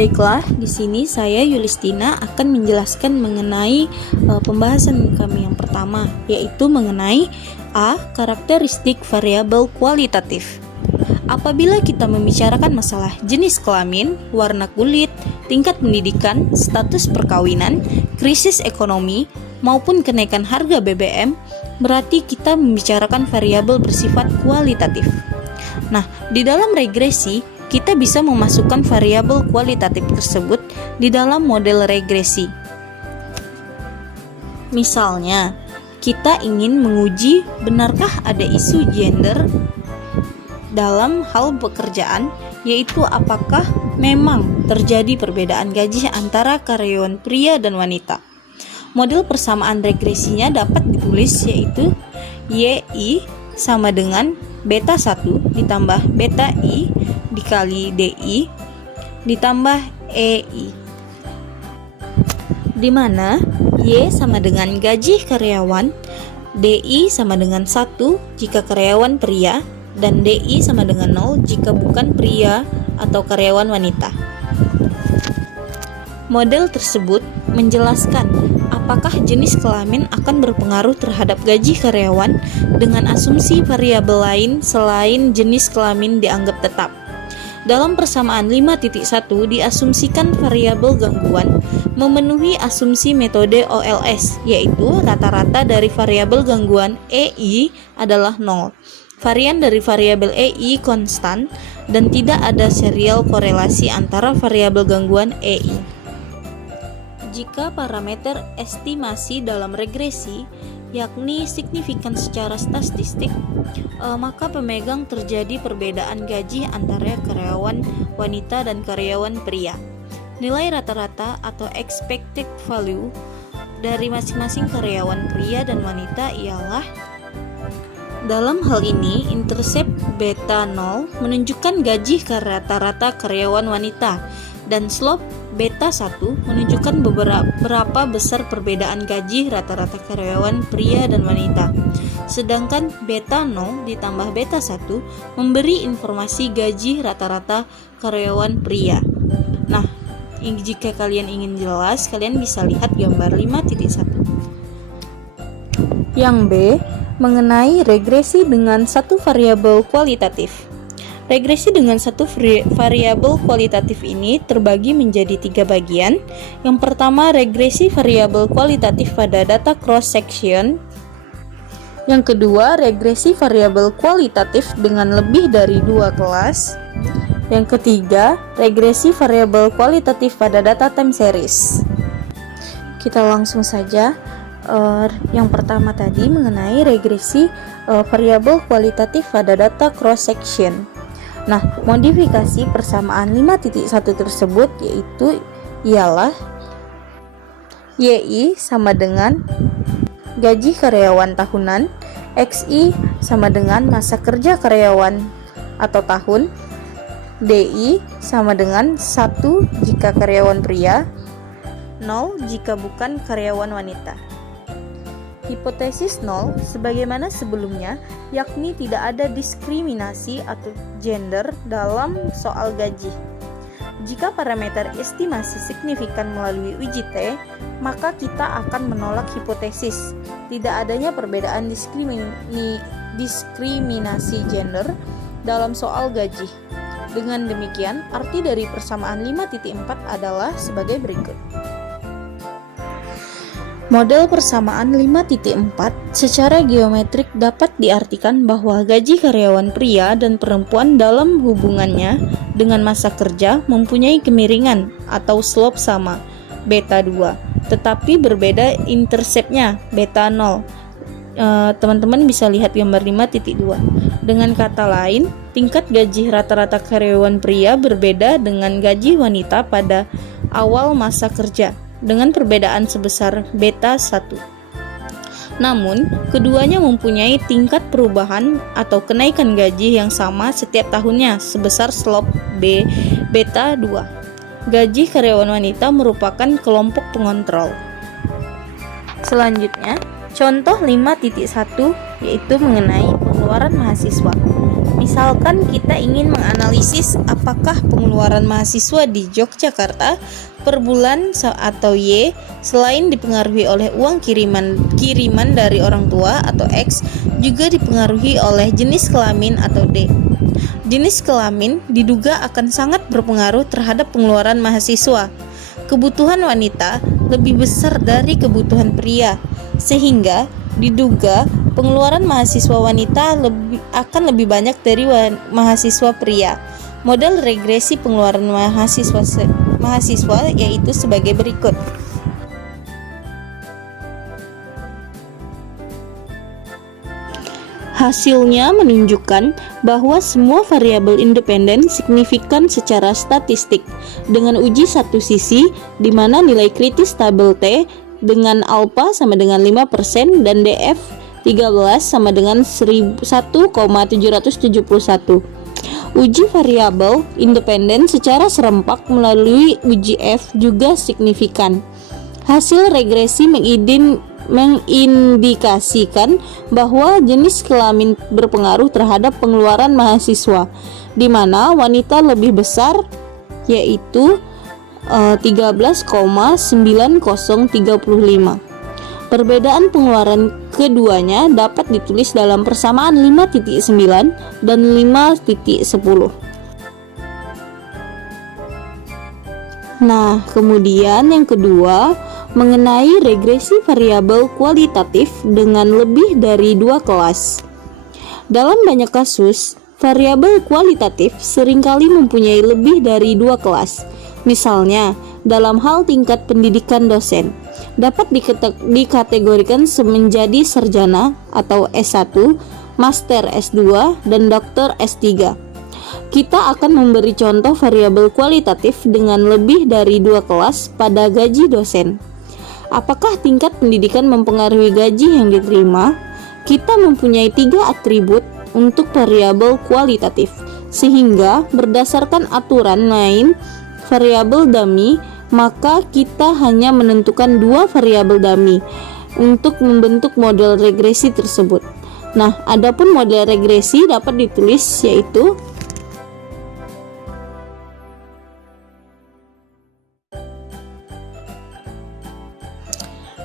Baiklah, di sini saya Yulistina akan menjelaskan mengenai pembahasan kami yang pertama, yaitu mengenai A. Karakteristik variabel kualitatif. Apabila kita membicarakan masalah jenis kelamin, warna kulit, tingkat pendidikan, status perkawinan, krisis ekonomi, maupun kenaikan harga BBM, berarti kita membicarakan variabel bersifat kualitatif. Nah, di dalam regresi, kita bisa memasukkan variabel kualitatif tersebut di dalam model regresi. Misalnya, kita ingin menguji benarkah ada isu gender dalam hal pekerjaan, yaitu apakah memang terjadi perbedaan gaji antara karyawan pria dan wanita. Model persamaan regresinya dapat ditulis yaitu YI sama dengan beta 1 ditambah beta I dikali DI ditambah EI, di mana Y sama dengan gaji karyawan, DI sama dengan 1 jika karyawan pria, dan DI sama dengan 0 jika bukan pria atau karyawan wanita. Model tersebut menjelaskan apakah jenis kelamin akan berpengaruh terhadap gaji karyawan dengan asumsi variabel lain selain jenis kelamin dianggap tetap. Dalam persamaan 5.1 diasumsikan variabel gangguan memenuhi asumsi metode OLS, yaitu rata-rata dari variabel gangguan EI adalah 0. Varian dari variabel EI konstan dan tidak ada serial korelasi antara variabel gangguan EI. Jika parameter estimasi dalam regresi yakni signifikan secara statistik, maka pemegang terjadi perbedaan gaji antara karyawan wanita dan karyawan pria. Nilai rata-rata atau expected value dari masing-masing karyawan pria dan wanita ialah, dalam hal ini intercept beta 0 menunjukkan gaji rata-rata karyawan wanita, dan slope beta 1 menunjukkan berapa besar perbedaan gaji rata-rata karyawan pria dan wanita. Sedangkan beta 0 ditambah beta 1 memberi informasi gaji rata-rata karyawan pria. Nah, jika kalian ingin jelas, kalian bisa lihat gambar 5.1. Yang B, mengenai regresi dengan satu variabel kualitatif. Regresi dengan satu variabel kualitatif ini terbagi menjadi 3 bagian. Yang pertama, regresi variabel kualitatif pada data cross-section. Yang kedua, regresi variabel kualitatif dengan lebih dari 2 kelas. Yang ketiga, regresi variabel kualitatif pada data time series. Kita langsung saja. Yang pertama tadi mengenai regresi variabel kualitatif pada data cross-section. Nah, modifikasi persamaan 5.1 tersebut yaitu ialah YI sama dengan gaji karyawan tahunan, XI sama dengan masa kerja karyawan atau tahun, DI sama dengan 1 jika karyawan pria, 0 jika bukan karyawan wanita. Hipotesis 0 sebagaimana sebelumnya, yakni tidak ada diskriminasi atau gender dalam soal gaji. Jika parameter estimasi signifikan melalui uji T, maka kita akan menolak hipotesis tidak adanya perbedaan diskriminasi gender dalam soal gaji. Dengan demikian, arti dari persamaan 5.4 adalah sebagai berikut. Model persamaan 5.4 secara geometrik dapat diartikan bahwa gaji karyawan pria dan perempuan dalam hubungannya dengan masa kerja mempunyai kemiringan atau slope sama, beta 2, tetapi berbeda interceptnya, beta 0. Teman-teman bisa lihat gambar 5.2. Dengan kata lain, tingkat gaji rata-rata karyawan pria berbeda dengan gaji wanita pada awal masa kerja, dengan perbedaan sebesar beta 1. Namun, keduanya mempunyai tingkat perubahan atau kenaikan gaji yang sama setiap tahunnya sebesar slope beta 2. Gaji karyawan wanita merupakan kelompok pengontrol. Selanjutnya, contoh 5.1 yaitu mengenai pengeluaran mahasiswa. Misalkan kita ingin menganalisis apakah pengeluaran mahasiswa di Yogyakarta per bulan atau Y selain dipengaruhi oleh uang kiriman dari orang tua atau X, juga dipengaruhi oleh jenis kelamin atau D. Jenis kelamin diduga akan sangat berpengaruh terhadap pengeluaran mahasiswa. Kebutuhan wanita lebih besar dari kebutuhan pria, sehingga diduga pengeluaran mahasiswa wanita akan lebih banyak dari mahasiswa pria. Model regresi pengeluaran mahasiswa yaitu sebagai berikut. Hasilnya menunjukkan bahwa semua variabel independen signifikan secara statistik dengan uji satu sisi di mana nilai kritis tabel T dengan alpha sama dengan 5% dan DF 13 sama dengan 1,771. Uji variabel independen secara serempak melalui uji F juga signifikan. Hasil regresi mengindikasikan bahwa jenis kelamin berpengaruh terhadap pengeluaran mahasiswa, di mana wanita lebih besar yaitu 13,9035. Perbedaan pengeluaran keduanya dapat ditulis dalam persamaan 5.9 dan 5.10. Nah, kemudian yang kedua, mengenai regresi variabel kualitatif dengan lebih dari 2 kelas. Dalam banyak kasus, variabel kualitatif seringkali mempunyai lebih dari 2 kelas. Misalnya, dalam hal tingkat pendidikan dosen, dapat dikategorikan menjadi sarjana atau S1, master S2, dan doktor S3. Kita akan memberi contoh variabel kualitatif dengan lebih dari 2 kelas pada gaji dosen. Apakah tingkat pendidikan mempengaruhi gaji yang diterima? Kita mempunyai 3 atribut untuk variabel kualitatif, sehingga berdasarkan aturan main variabel dummy, maka kita hanya menentukan 2 variabel dummy untuk membentuk model regresi tersebut. Nah, adapun model regresi dapat ditulis yaitu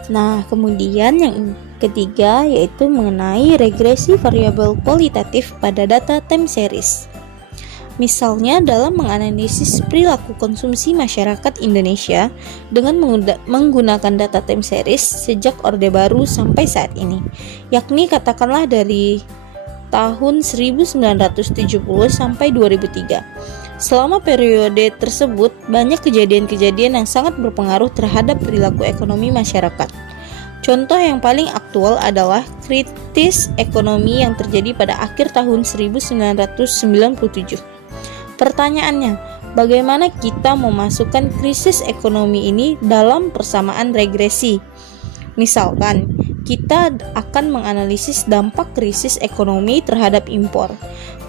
Nah, kemudian yang ketiga yaitu mengenai regresi variabel kualitatif pada data time series. Misalnya dalam menganalisis perilaku konsumsi masyarakat Indonesia dengan menggunakan data time series sejak Orde Baru sampai saat ini, yakni katakanlah dari tahun 1970 sampai 2003. Selama periode tersebut, banyak kejadian-kejadian yang sangat berpengaruh terhadap perilaku ekonomi masyarakat. Contoh yang paling aktual adalah krisis ekonomi yang terjadi pada akhir tahun 1997. Pertanyaannya, bagaimana kita memasukkan krisis ekonomi ini dalam persamaan regresi? Misalkan, kita akan menganalisis dampak krisis ekonomi terhadap impor.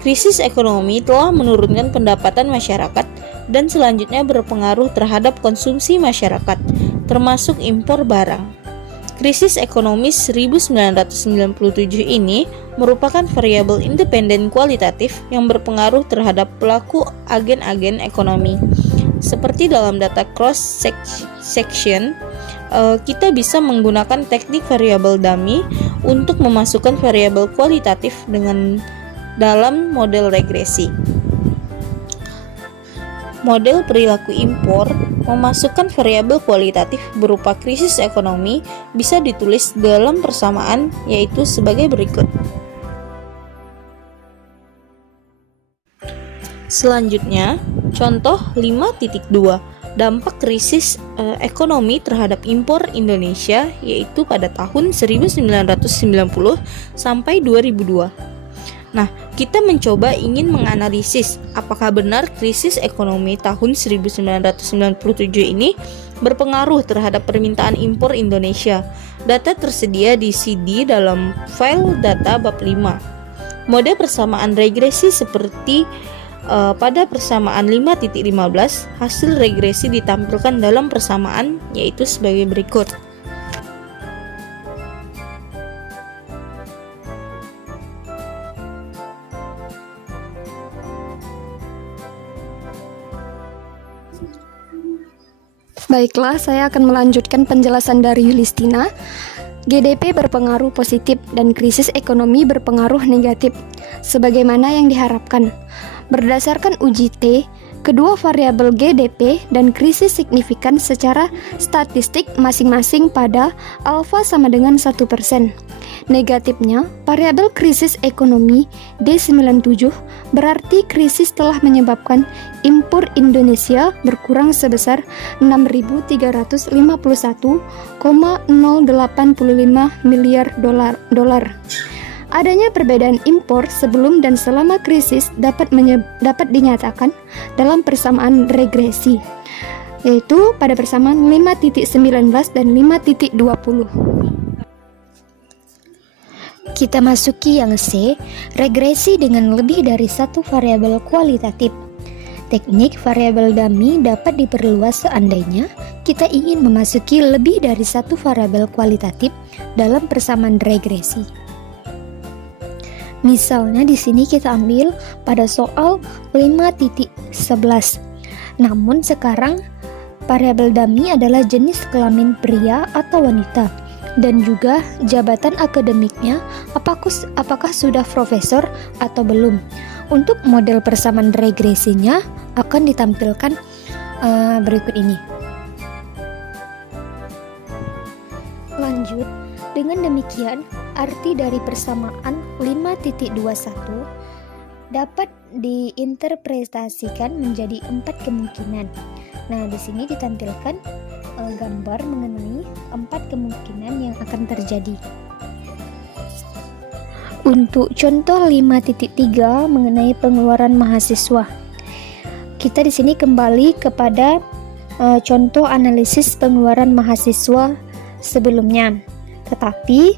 Krisis ekonomi telah menurunkan pendapatan masyarakat dan selanjutnya berpengaruh terhadap konsumsi masyarakat, termasuk impor barang. Krisis ekonomi 1997 ini merupakan variabel independen kualitatif yang berpengaruh terhadap pelaku agen-agen ekonomi. Seperti dalam data cross-section, kita bisa menggunakan teknik variabel dummy untuk memasukkan variabel kualitatif dalam model regresi. Model perilaku impor memasukkan variabel kualitatif berupa krisis ekonomi bisa ditulis dalam persamaan yaitu sebagai berikut. Selanjutnya, contoh 5.2, dampak krisis ekonomi terhadap impor Indonesia yaitu pada tahun 1990 sampai 2002. Nah, kita mencoba ingin menganalisis apakah benar krisis ekonomi tahun 1997 ini berpengaruh terhadap permintaan impor Indonesia. Data tersedia di CD dalam file data bab 5. Mode persamaan regresi seperti pada persamaan 5.15, hasil regresi ditampilkan dalam persamaan yaitu sebagai berikut. Baiklah, saya akan melanjutkan penjelasan dari Yulistina. GDP berpengaruh positif dan krisis ekonomi berpengaruh negatif, sebagaimana yang diharapkan. Berdasarkan uji T, kedua variabel GDP dan krisis signifikan secara statistik masing-masing pada alfa sama dengan 1%. Negatifnya, variabel krisis ekonomi D97 berarti krisis telah menyebabkan impor Indonesia berkurang sebesar 6.351,085 miliar dolar. Adanya perbedaan impor sebelum dan selama krisis dapat dinyatakan dalam persamaan regresi, yaitu pada persamaan 5.19 dan 5.20. Kita masuki yang C, regresi dengan lebih dari satu variabel kualitatif. Teknik variabel dummy dapat diperluas seandainya kita ingin memasuki lebih dari satu variabel kualitatif dalam persamaan regresi. Misalnya di sini kita ambil pada soal 5.11. Namun sekarang variabel dummy adalah jenis kelamin pria atau wanita, dan juga jabatan akademiknya apakah sudah profesor atau belum. Untuk model persamaan regresinya akan ditampilkan berikut ini. Lanjut, dengan demikian arti dari persamaan 5.21 dapat diinterpretasikan menjadi 4 kemungkinan. Nah, di sini ditampilkan gambar mengenai 4 kemungkinan yang akan terjadi. Untuk contoh 5.3 mengenai pengeluaran mahasiswa, kita di sini kembali kepada contoh analisis pengeluaran mahasiswa sebelumnya. Tetapi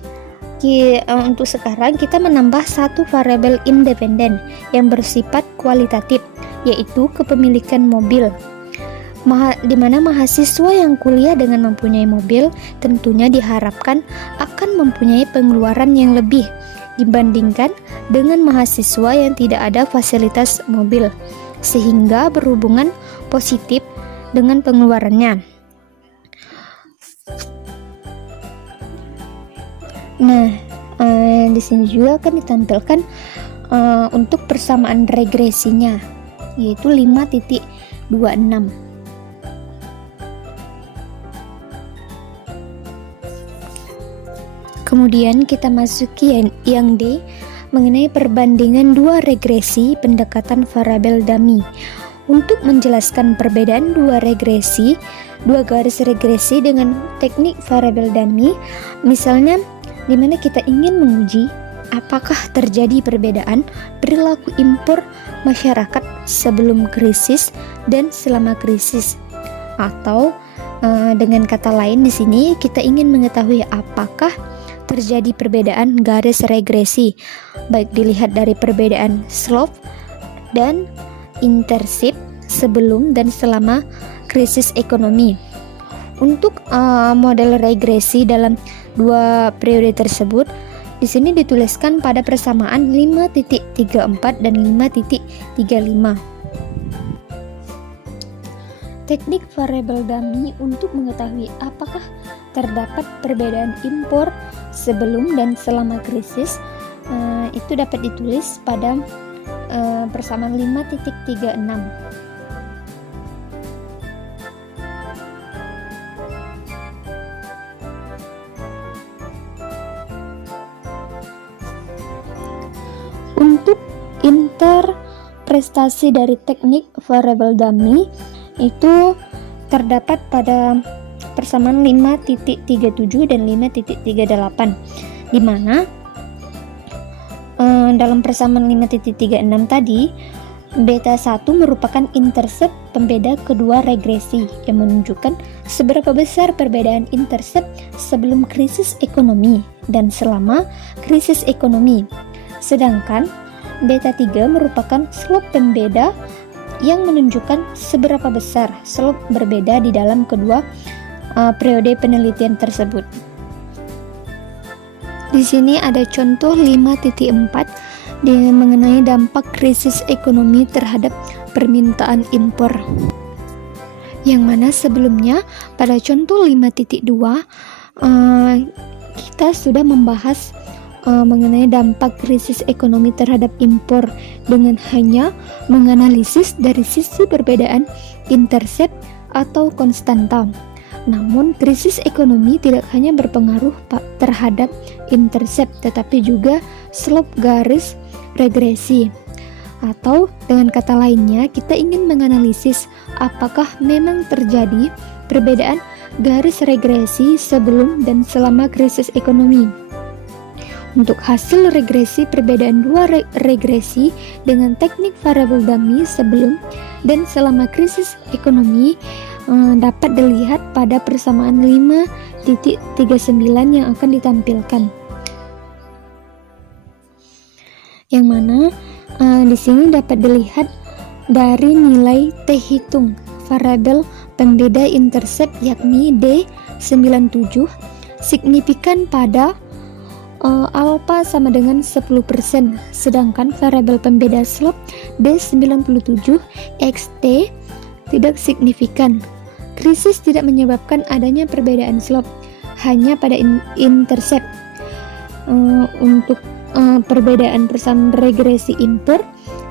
untuk sekarang kita menambah satu variabel independen yang bersifat kualitatif, yaitu kepemilikan mobil. Di mana mahasiswa yang kuliah dengan mempunyai mobil tentunya diharapkan akan mempunyai pengeluaran yang lebih dibandingkan dengan mahasiswa yang tidak ada fasilitas mobil, sehingga berhubungan positif dengan pengeluarannya. Nah, di sini juga akan ditampilkan untuk persamaan regresinya, yaitu 5.26. Kemudian kita masuki yang D mengenai perbandingan dua regresi pendekatan variabel dummy. Untuk menjelaskan perbedaan dua garis regresi dengan teknik variabel dummy, misalnya di mana kita ingin menguji apakah terjadi perbedaan perilaku impor masyarakat sebelum krisis dan selama krisis, atau dengan kata lain di sini kita ingin mengetahui apakah terjadi perbedaan garis regresi, baik dilihat dari perbedaan slope dan intercept sebelum dan selama krisis ekonomi. Untuk model regresi dalam dua periode tersebut, di sini dituliskan pada persamaan 5.34 dan 5.35. Teknik variabel dummy untuk mengetahui apakah terdapat perbedaan impor sebelum dan selama krisis itu dapat ditulis pada persamaan 5.36. Untuk interpretasi dari teknik variabel dummy itu terdapat pada persamaan 5.37 dan 5.38, di mana dalam persamaan 5.36 tadi beta 1 merupakan intercept pembeda kedua regresi yang menunjukkan seberapa besar perbedaan intercept sebelum krisis ekonomi dan selama krisis ekonomi. Sedangkan beta 3 merupakan slope pembeda yang menunjukkan seberapa besar slope berbeda di dalam kedua periode penelitian tersebut. Di sini ada contoh 5.4 mengenai dampak krisis ekonomi terhadap permintaan impor. yang mana sebelumnya pada contoh 5.2 kita sudah membahas mengenai dampak krisis ekonomi terhadap impor dengan hanya menganalisis dari sisi perbedaan intercept atau konstanta. Namun krisis ekonomi tidak hanya berpengaruh terhadap intercept tetapi juga slope garis regresi. Atau dengan kata lainnya, kita ingin menganalisis apakah memang terjadi perbedaan garis regresi sebelum dan selama krisis ekonomi. Untuk hasil regresi perbedaan dua regresi dengan teknik variabel dummy sebelum dan selama krisis ekonomi dapat dilihat pada persamaan 5.39 yang akan ditampilkan. Yang mana di sini dapat dilihat dari nilai T hitung variabel pembeda intercept yakni D97 signifikan pada alpha sama dengan 10%, sedangkan variabel pembeda slope D97 XT tidak signifikan. Krisis tidak menyebabkan adanya perbedaan slope, hanya pada intercept. Untuk perbedaan persamaan regresi impor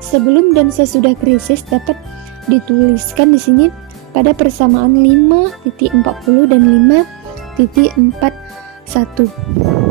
sebelum dan sesudah krisis dapat dituliskan di sini pada persamaan 5.40 dan 5.41.